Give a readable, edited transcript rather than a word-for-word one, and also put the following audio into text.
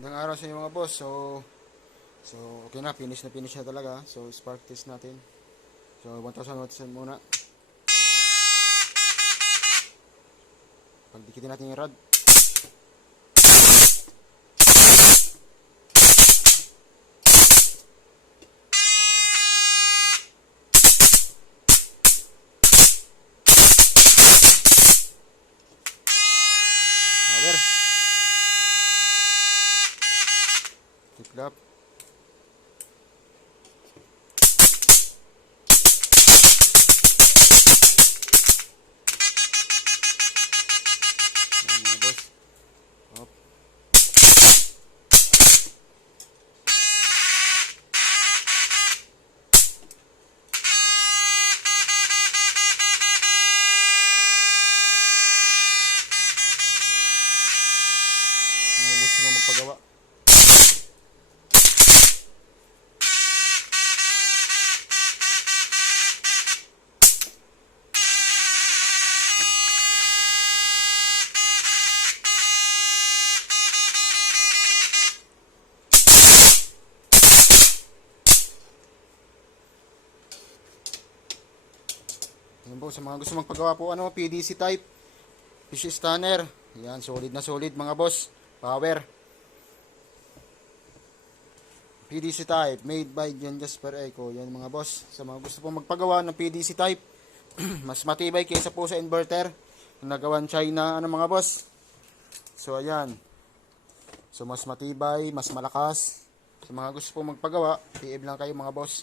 Magandang araw sa inyo mga boss. So okay na, finish na talaga. So spark test natin. So 1000 watts muna. Pagdikitin natin yung rod. Power. Tip up. Mga boss. Up. Gusto mo magpagawa. Yan po, sa mga gusto magpagawa po, PDC type, fish stunner. Yan, solid na solid mga boss. Power. PDC type, made by John Jasper Eco. Yan mga boss. Sa mga gusto pong magpagawa ng PDC type, mas matibay kaysa po sa inverter. Nagawan China, mga boss. So, ayan. So, mas matibay, mas malakas. Sa mga gusto pong magpagawa, PM lang kayo mga boss.